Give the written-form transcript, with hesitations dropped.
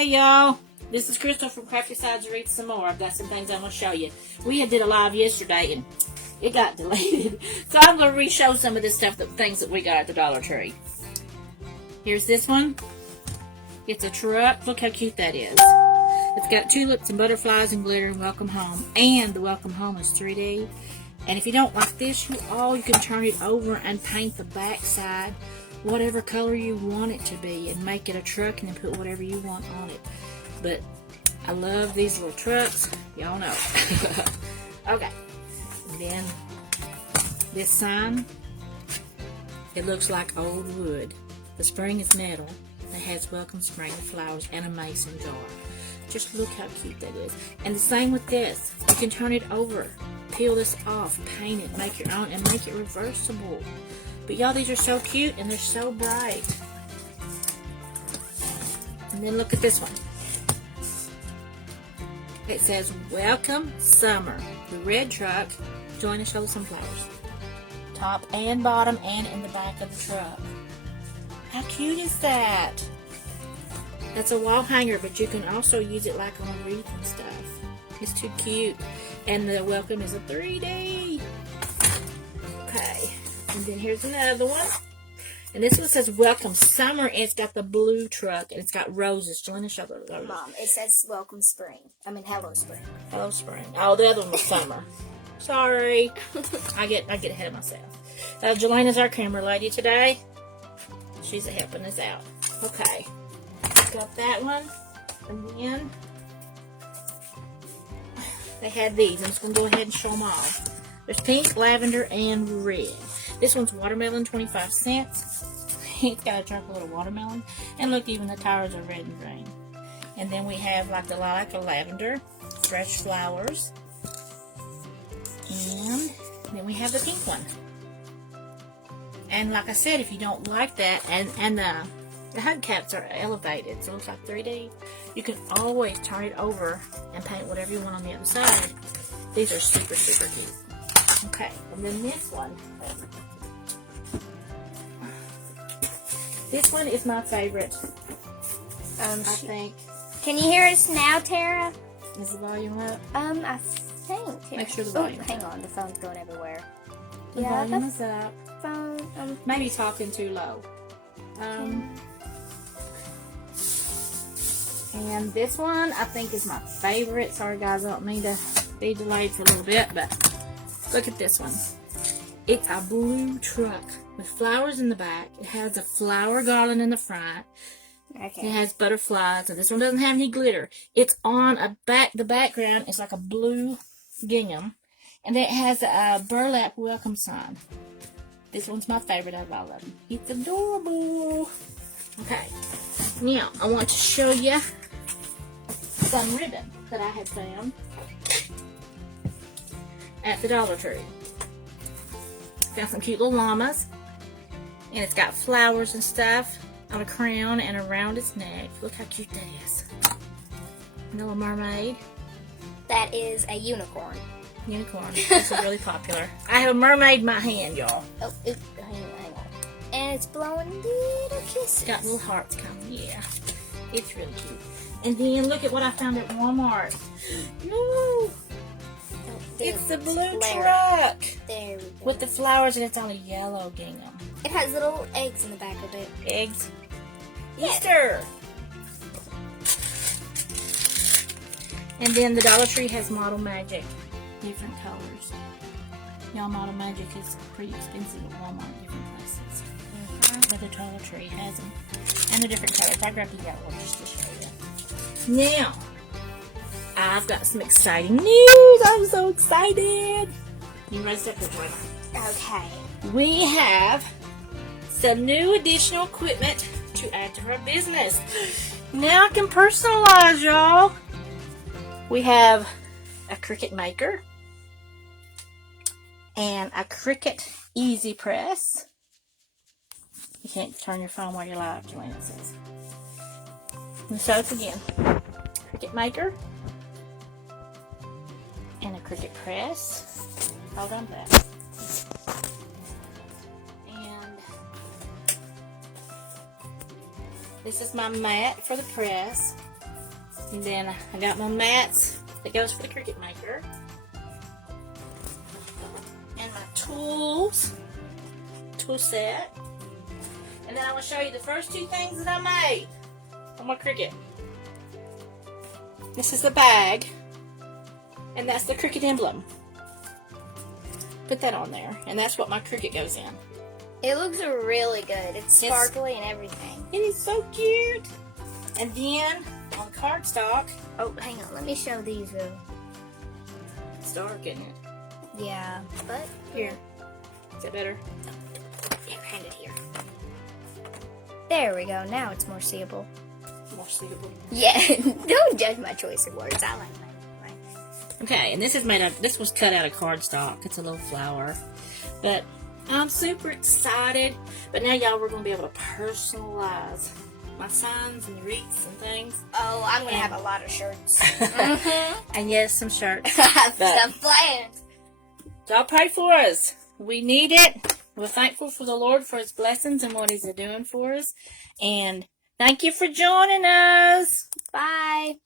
Hey y'all, this is Crystal from Crafty Sides Wreaths some more. I've got some things I'm going to show you. We did a live yesterday and it got deleted. So I'm going to re-show some of this stuff, the things that we got at the Dollar Tree. Here's this one. It's a truck. Look how cute that is. It's got tulips and butterflies and glitter and welcome home. And the welcome home is 3D. And if you don't like this, you can turn it over and paint the back side whatever color you want it to be and make it a truck and then put whatever you want on it. But I love these little trucks. Y'all know. Okay. And then this sign, it looks like old wood. The spring is metal. It has welcome spring flowers and a mason jar. Just look how cute that is. And the same with this. You can turn it over, peel this off, paint it, make your own, and make it reversible. But y'all, these are so cute and they're so bright. And then look at this one. It says, welcome summer. The red truck. Join us, show some flowers. Top and bottom and in the back of the truck. How cute is that? That's a wall hanger, but you can also use it like on a wreath and stuff. It's too cute. And the welcome is a 3D. Okay. And then here's another one. And this one says welcome summer. And it's got the blue truck. And it's got roses. Join the show the roses. Mom, it says welcome spring. I mean hello spring. Hello spring. Oh, the other one was summer. Sorry. I get ahead of myself. Jelena's our camera lady today. She's helping us out. Okay. Got that one. And then they had these. I'm just going to go ahead and show them all. There's pink, lavender, and red. This one's watermelon, 25 cents. It's got a chocolate little watermelon. And look, even the tires are red and green. And then we have like the lilac or lavender, fresh flowers. And then we have the pink one. And like I said, if you don't like that, and the hubcaps are elevated, so it looks like 3D, you can always turn it over and paint whatever you want on the other side. These are super, super cute. Okay, and then this one. This one is my favorite. I think. Can you hear us now, Tara? Is the volume up? I think. Make sure the volume. Hang on, the phone's going everywhere. The volume is up. Phone. Maybe talking too low. And this one I think is my favorite. Sorry guys, I don't mean to be delayed for a little bit, but look at this one. It's a blue truck with flowers in the back. It has a flower garland in the front. Okay. It has butterflies. So this one doesn't have any glitter. It's on the background is like a blue gingham. And then it has a burlap welcome sign. This one's my favorite out of all of them. It's adorable. Okay. Now, I want to show you some ribbon that I had found at the Dollar Tree. Got some cute little llamas. And it's got flowers and stuff on a crown and around its neck. Look how cute that is. Little mermaid. That is a unicorn. Unicorn. This is really popular. I have a mermaid in my hand, y'all. Oh, hang on. And it's blowing little kisses. Got little hearts coming. Yeah. It's really cute. And then look at what I found at Walmart. No! It's the blue truck. There we go. With the flowers, and it's on a yellow gingham. It has little eggs in the back of it. Eggs. Yeah. Easter! And then the Dollar Tree has Model Magic. Different colors. Y'all, Model Magic is pretty expensive at Walmart, different places. But the Dollar Tree has them. And the different colors. I grabbed the yellow one just to show you. Now, I've got some exciting news. I'm so excited. You ready to step this way? Okay. We have some new additional equipment to add to our business. Now I can personalize, y'all. We have a Cricut maker and a Cricut easy press. You can't turn your phone while you're live, Joanna says. Let me show it again. Cricut maker and a Cricut press. Hold on back. And this is my mat for the press. And then I got my mats that goes for the Cricut maker. And my tools. Tool set. And then I will show you the first two things that I made on my Cricut. This is the bag. And that's the Cricut emblem. Put that on there. And that's what my Cricut goes in. It looks really good. It's sparkly and everything. It is so cute. And then on cardstock. Oh, hang on. Let me show these though. It's dark, isn't it? Yeah, but Here. Is that better? here, hand it here. There we go. Now it's more seeable. More suitable. Yeah, don't judge my choice of words. I like mine. Okay, and this is made out. This was cut out of cardstock. It's a little flower, but I'm super excited. But now, y'all, we're gonna be able to personalize my signs and wreaths and things. Oh, I'm gonna have a lot of shirts. And yes, some shirts. I have But- some plans. Y'all pray for us. We need it. We're thankful for the Lord for His blessings and what He's doing for us. And thank you for joining us. Bye.